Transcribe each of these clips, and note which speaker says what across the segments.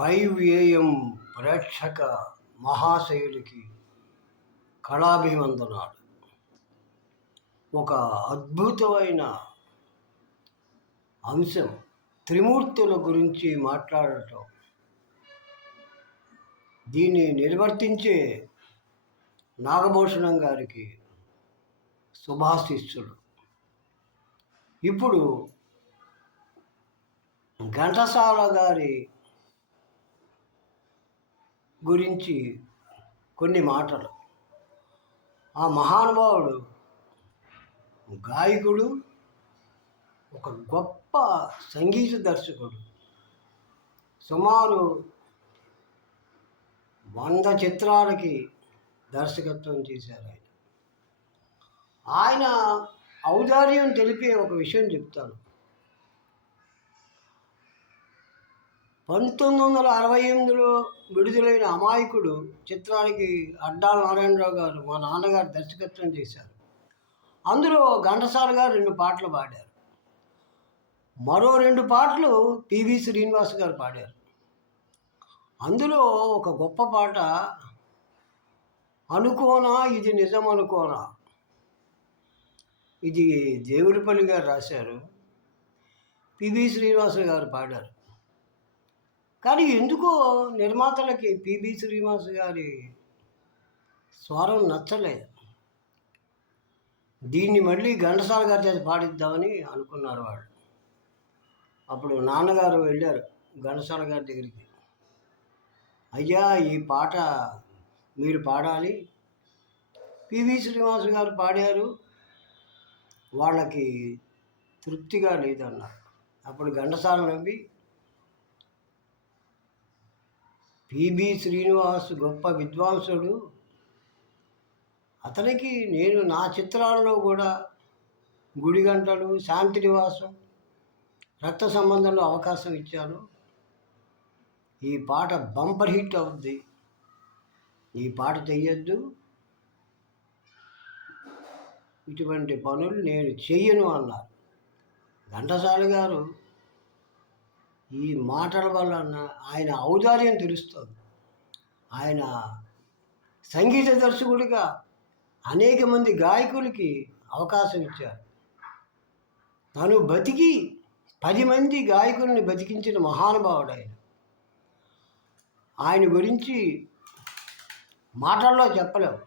Speaker 1: Five AM ప్రేక్షక మహాశయుడికి కళాభివందనాలు. ఒక అద్భుతమైన అంశం త్రిమూర్తుల గురించి మాట్లాడటం. దీన్ని నిర్వర్తించే నాగభూషణం గారికి శుభాశిస్సులు. ఇప్పుడు ఘంటసాల గారి గురించి కొన్ని మాటలు. ఆ మహానుభావుడు గాయకుడు ఒక గొప్ప సంగీత దర్శకుడు. సుమారు వంద చిత్రాలకి దర్శకత్వం చేశారు ఆయన. ఆయన ఔదార్యం తెలిపే ఒక విషయం చెప్తాను. పంతొమ్మిది వందల అరవై ఎనిమిదిలో విడుదలైన అమాయకుడు చిత్రానికి అడ్డాల నారాయణరావు గారు మా నాన్నగారు దర్శకత్వం చేశారు. అందులో ఘంటసాల గారు రెండు పాటలు పాడారు. మరో రెండు పాటలు పివి శ్రీనివాస్ గారు పాడారు. అందులో ఒక గొప్ప పాట అనుకోనా ఇది నిజం అనుకోనా ఇది దేవుడిపల్లి గారు రాశారు. పివి శ్రీనివాస గారు పాడారు. కానీ ఎందుకో నిర్మాతలకి పిబి శ్రీనివాస్ గారి స్వరం నచ్చలేదు దీన్ని మళ్ళీ ఘంటసాల గారి చేత పాడిద్దామని అనుకున్నారు వాళ్ళు. అప్పుడు నాన్నగారు వెళ్ళారు ఘంటసాల గారి దగ్గరికి. అయ్యా ఈ పాట మీరు పాడాలి. పివి శ్రీనివాస్ గారు పాడారు. వాళ్ళకి తృప్తిగా లేదన్నారు. అప్పుడు ఘంటసాల నవ్వి పిబి శ్రీనివాస్ గొప్ప విద్వాంసుడు. అతనికి నేను నా చిత్రాలలో కూడా గుడి గంటలు రక్త సంబంధంలో అవకాశం ఇచ్చాను. ఈ పాట బంపర్ హిట్ అవుద్ది. ఈ పాట చెయ్యొద్దు. ఇటువంటి పనులు నేను చెయ్యను అన్నారు. ఘంటసాల గారు ఈ మాటల వల్ల ఆయన ఔదార్యం తెలుస్తుంది. ఆయన సంగీత దర్శకుడిగా అనేక మంది గాయకులకి అవకాశం ఇచ్చారు. తను బతికి పది మంది గాయకుల్ని బతికించిన మహానుభావుడు ఆయన. ఆయన గురించి మాటల్లో చెప్పలేం.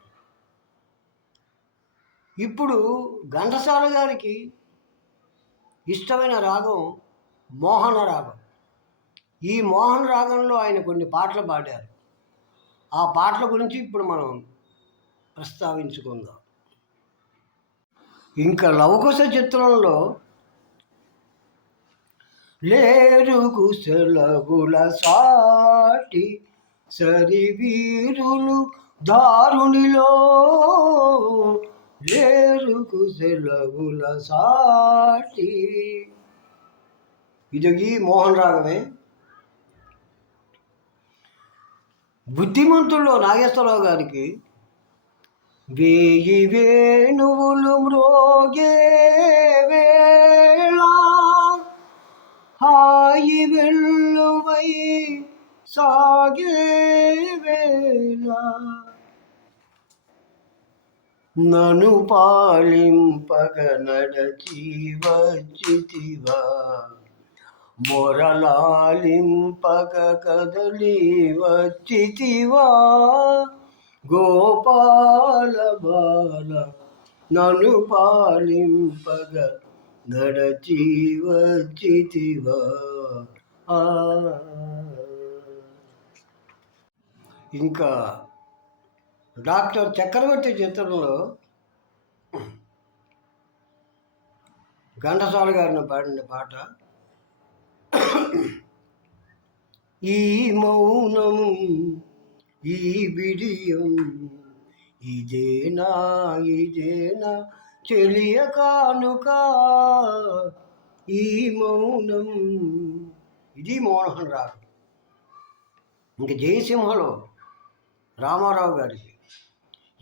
Speaker 1: ఇప్పుడు ఘంటసాల గారికి ఇష్టమైన రాగం మోహన రాగం ఈ మోహన్ రాగంలో ఆయన కొన్ని పాటలు పాడారు. ఆ పాటల గురించి ఇప్పుడు మనం ప్రస్తావించుకుందాం. ఇంకా లవకుశ చిత్రంలో లేరు కుశలగుల సాటి సరి వీరులు దారుణిలో లేరు కుశలగుల సాటి. ఇది మోహన్ రాగమే. బుద్ధిమంతుల్లో నాగేశ్వరరావు గారికి వేయి వేణువులు మ్రోగే వేళ. హాయి వెళ్ళువై సాగే వేళ. నను పాలింపగ నడచి వచ్చితివా మొరలాలింపక కదలి వచ్చితివా గోపాల బాల నను పాలింపగ నడచి వచ్చితివా ఇంకా డాక్టర్ చక్రవర్తి చిత్రంలో ఘంటసాల గారిని పాడిన పాట ఈ మౌనము ఈ బిడియం ఇదేనా ఇదేనా చెలియ కానుక. ఈ మౌనం ఇది మోహన్ రావు ఇంక జయసింహలో రామారావు గారి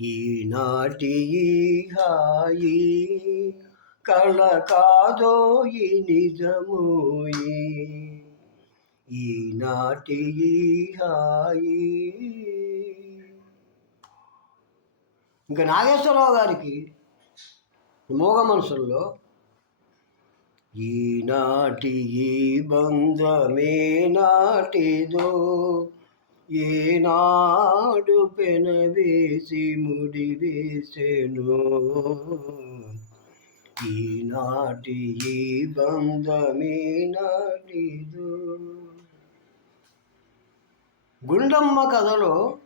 Speaker 1: ఈనాటి ఈ హాయి కళ కాదోయి నిజమోయి ఈనాటి హాయి. ఇంకా నాగేశ్వరరావు గారికి మోగ మనసుల్లో ఈనాటి ఈ బంధమే నాటిదో ఏనాడు పెనవేసి ముడివేసెను ఈనాటి ఈ బంధమే గుండమ్మ కథలో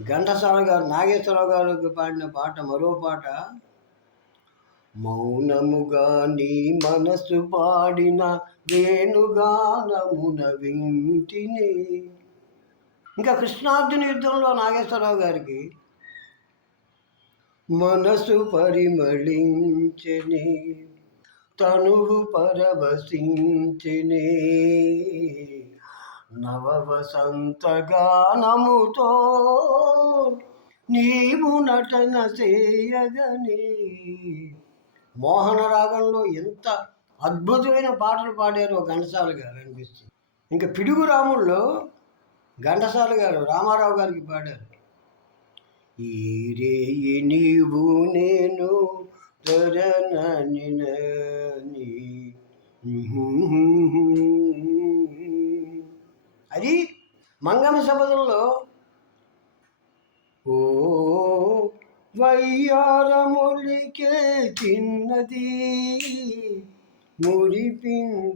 Speaker 1: ఘంటసాల గారు నాగేశ్వరరావు గారికి పాడిన పాట మరో పాట మౌనముగా నీ మనసు పాడిన వేణుగానమున వింటిని. ఇంకా కృష్ణార్జున యుద్ధంలో నాగేశ్వరరావు గారికి మనసు పరిమళించని తనువు పరవశించని. నవవసంతగానముతో గానముతో నీవు నటన చేయగనే. మోహన రాగంలో ఎంత అద్భుతమైన పాటలు పాడారో ఘంటసాల గారు అనిపిస్తుంది. ఇంకా పిడుగు రాముల్లో ఘంటసాల గారు రామారావు గారికి పాడారు. ఈ నీవు నేను తరనని అది మంగమ సభలో ఓ వయ్యారములికే చిన్నది మురిపించుతున్నది.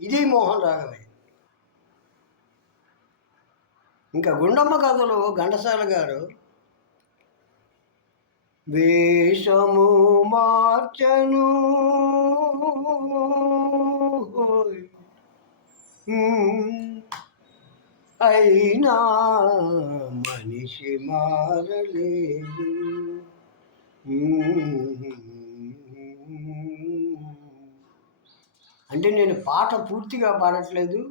Speaker 1: ఇది మోహన్ రాఘవే ఇంకా గుండమ్మ కథలో ఘంటసాల గారు వేషము మార్చను. అయినా మనిషి మారలేదు. అంటే నేను పాట పూర్తిగా పాడట్లేదు.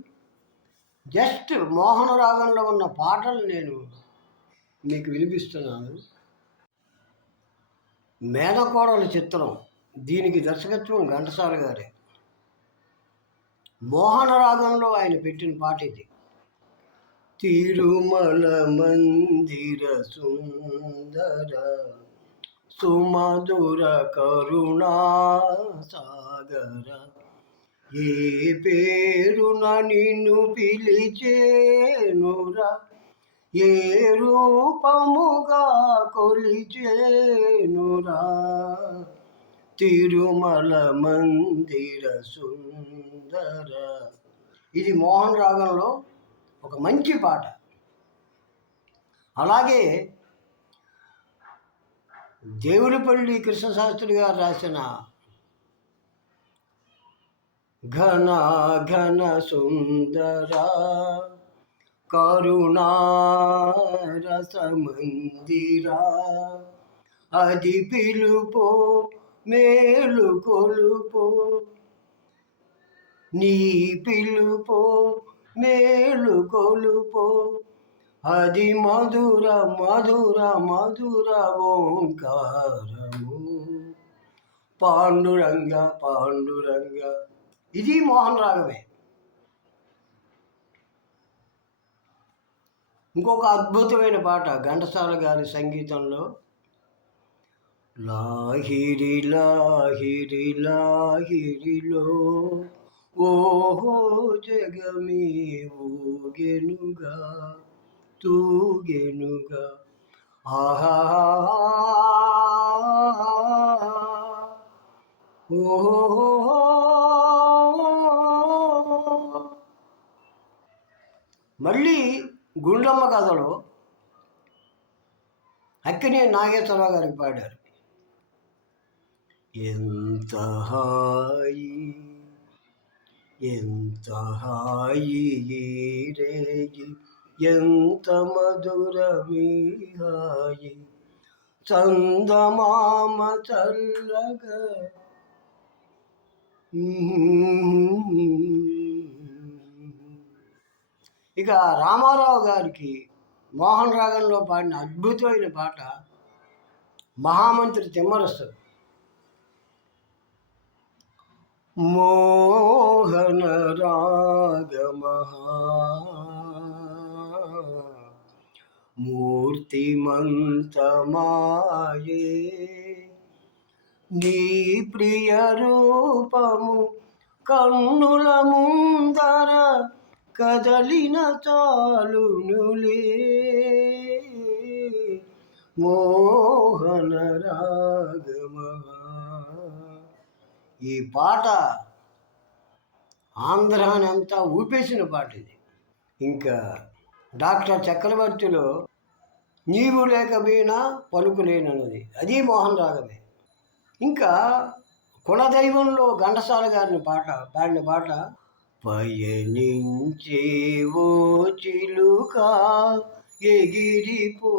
Speaker 1: జస్ట్ మోహన రాగంలో ఉన్న పాటలు నేను మీకు వినిపిస్తున్నాను. మేనకోడల చిత్రం దీనికి దర్శకత్వం ఘంటసాల గారే. మోహన రాగంలో ఆయన పెట్టిన పాట ఇది. తిరుమల మందిర సుందర సుమధుర కరుణా సాగర ఏ పేరున నిన్ను పిలిచేనురా? ఏ రూపముగా కొలిచేనురా? తిరుమల మందిర సుందర. ఇది మోహన్ రాగంలో ఒక మంచి పాట. అలాగే దేవుడిపల్లి కృష్ణశాస్త్రి గారు రాసిన ఘన ఘన సుందర కరుణారసమందిరా. అది పిలుపో మేలు కొలుపో. నీ పిలుపో మేలు కొలుపో. అది మధుర మధుర మధుర ఓంకారము. పాండురంగ పాండురంగ ఇది మోహన్ రాగమే ఇంకొక అద్భుతమైన పాట ఘంటసాల గారి సంగీతంలో. లాహిరి లాహిరి లాహిరిలో ఓహో జగమే ఊగెనుగా తూగెనుగా. ఆహా ఓహో మళ్ళీ గుండమ్మ కథలో అక్కినే నాగేశ్వరరావు గారికి పాడారు. ఎంత హాయి ఎంత హాయి ఈ రేగి ఎంత మధురమీ హాయి చందమామ చల్లగా ఇక రామారావు గారికి మోహన్ రాగంలో పాడిన అద్భుతమైన పాట మహామంత్రి తిమ్మరసు మోహన రాగమహా మూర్తిమంతమాయే నీ ప్రియ రూపము కన్నుల ముందర కదలిన చాలునులే మోహన రాగమ. ఈ పాట ఆంధ్రాని అంతా ఊపేసిన పాట ఇది. ఇంకా డాక్టర్ చక్రవర్తిలో నీవు లేకపోయినా పలుకులేనన్నది. అది మోహన్ రాగమే. ఇంకా కులదైవంలో ఘంటసాల గారిని పాట పాడిన పాట పయనించే ఓ చిలుక ఎగిరిపో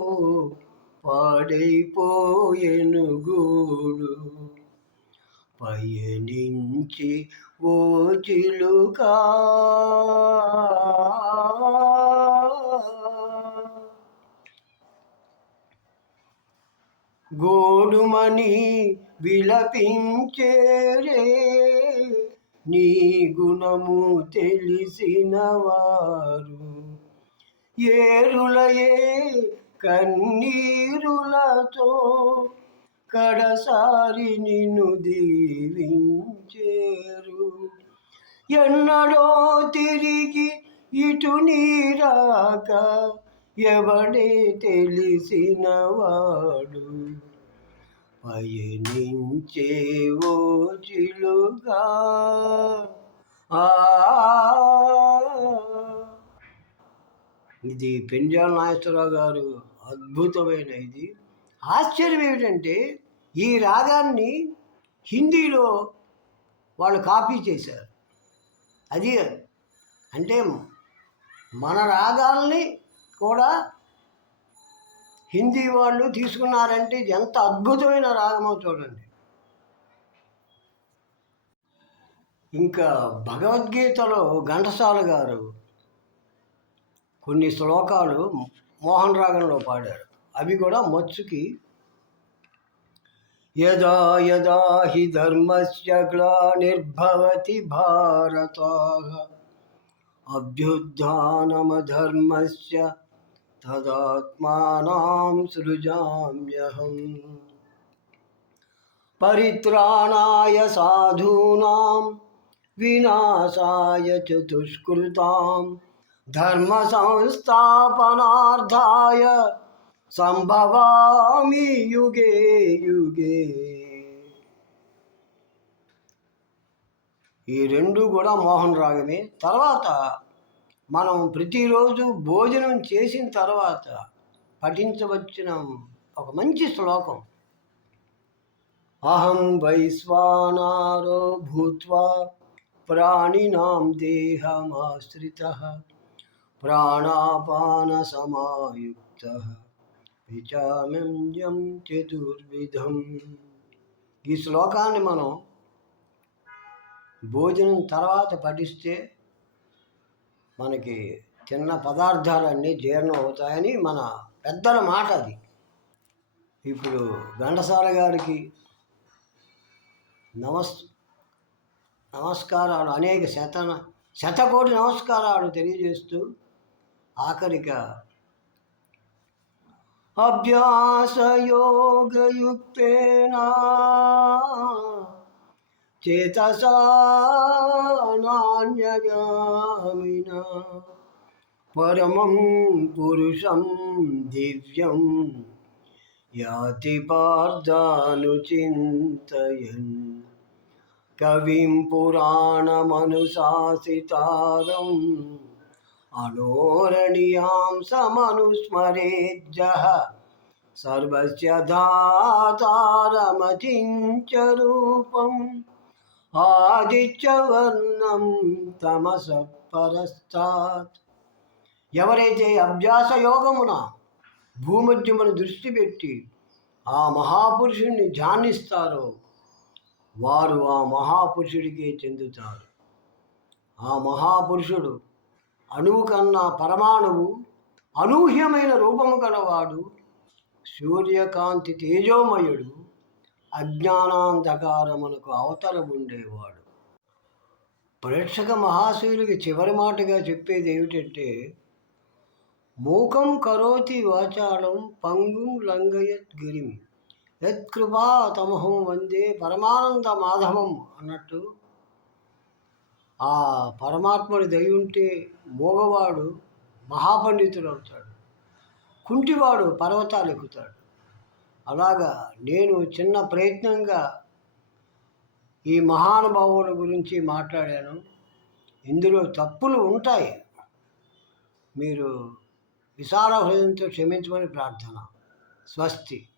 Speaker 1: పాడైపోయెను గూడు. పయనించి ఓ చిలుక గోడుమని విలపించేరే నీ గుణము తెలిసిన వారు ఏరులయే కన్నీరులతో కడసారి నిన్ను దీవించేరు. ఎన్నడో తిరిగి ఇటు నీరాక ఎవడే తెలిసినవాడు. పయనించే ఓ చిలుగా ఇది పెంజాల నాగేశ్వరరావు గారు అద్భుతమైన ఇది. ఆశ్చర్యం ఏమిటంటే ఈ రాగాన్ని హిందీలో వాళ్ళు కాపీ చేశారు. అది అంటే మన రాగాల్ని కూడా హిందీ వాళ్ళు తీసుకున్నారంటే ఇది ఎంత అద్భుతమైన రాగమో చూడండి. ఇంకా భగవద్గీతలో ఘంటసాల గారు కొన్ని శ్లోకాలు మోహన్ రాగంలో పాడారు. అవి కూడా మచ్చుకి. యదా యదా హి ధర్మస్య గ్లానిర్భవతి భారత. అభ్యుత్నమధర్మస్య తదాత్మానాం సృజామ్యహం. పరిత్రాణాయ సాధూనాం వినాశాయ चतुष्कृतां దుష్కృతాం ధర్మ సంస్థాపనార్థాయ సంభవామి యుగే యుగే. ఈ రెండు కూడా మోహన్ రాగమే. తర్వాత మనం ప్రతిరోజు భోజనం చేసిన తర్వాత పఠించవచ్చిన ఒక మంచి శ్లోకం. అహం వైశ్వానారో భూత్వా ప్రాణినాం దేహమాశ్రిత ప్రాణాపానసమాయుక్త విచామ్యం చతుర్విధం. ఈ శ్లోకాన్ని మనం భోజనం తర్వాత పఠిస్తే మనకి తిన్న పదార్థాలన్నీ జీర్ణం అవుతాయని మన పెద్దల మాట అది. ఇప్పుడు ఘంటసాల గారికి నమస్ నమస్కారాలు అనేక శతన శతకోటి నమస్కారాలు తెలియజేస్తూ ఆఖరిగా అభ్యాసయోగయుక్తేనా చేతసానాన్యగామిన. పరమం పురుషం దివ్యం యాతి పార్థానుచింతయన్. కవిం పురాణమనుశాసితారం అనోరణీయాం సమనుస్మరేజ్జः సర్వస్య ధాతారమచించ రూపం ఆదిత్యవర్ణం తమస పరస్తాత్ ఎవరైతే అభ్యాస యోగమున భూమధ్యమును దృష్టి పెట్టి ఆ మహాపురుషుణ్ణి ధ్యానిస్తారో వారు ఆ మహాపురుషుడికే చెందుతారు. ఆ మహాపురుషుడు అణువు కన్నా పరమాణువు అనూహ్యమైన రూపము గలవాడు సూర్యకాంతి తేజోమయుడు అజ్ఞానాంధకారమునకు అవతల ఉండేవాడు ప్రేక్షక మహాశయులకి చివరి మాటగా చెప్పేది ఏమిటంటే మూకం కరోతి వాచాలం పంగుం లంగయత్ గిరిం. యత్కృపా తమహం వందే పరమానంద మాధవం అన్నట్టు ఆ పరమాత్మని దయ ఉంటే మూగవాడు మహాపండితుడు అవుతాడు. కుంటివాడు పర్వతాలు ఎక్కుతాడు. అలాగా నేను చిన్న ప్రయత్నంగా ఈ మహానుభావుల గురించి మాట్లాడాను. ఇందులో తప్పులు ఉంటాయి. మీరు విశాల హృదయంతో క్షమించమని ప్రార్థన. స్వస్తి.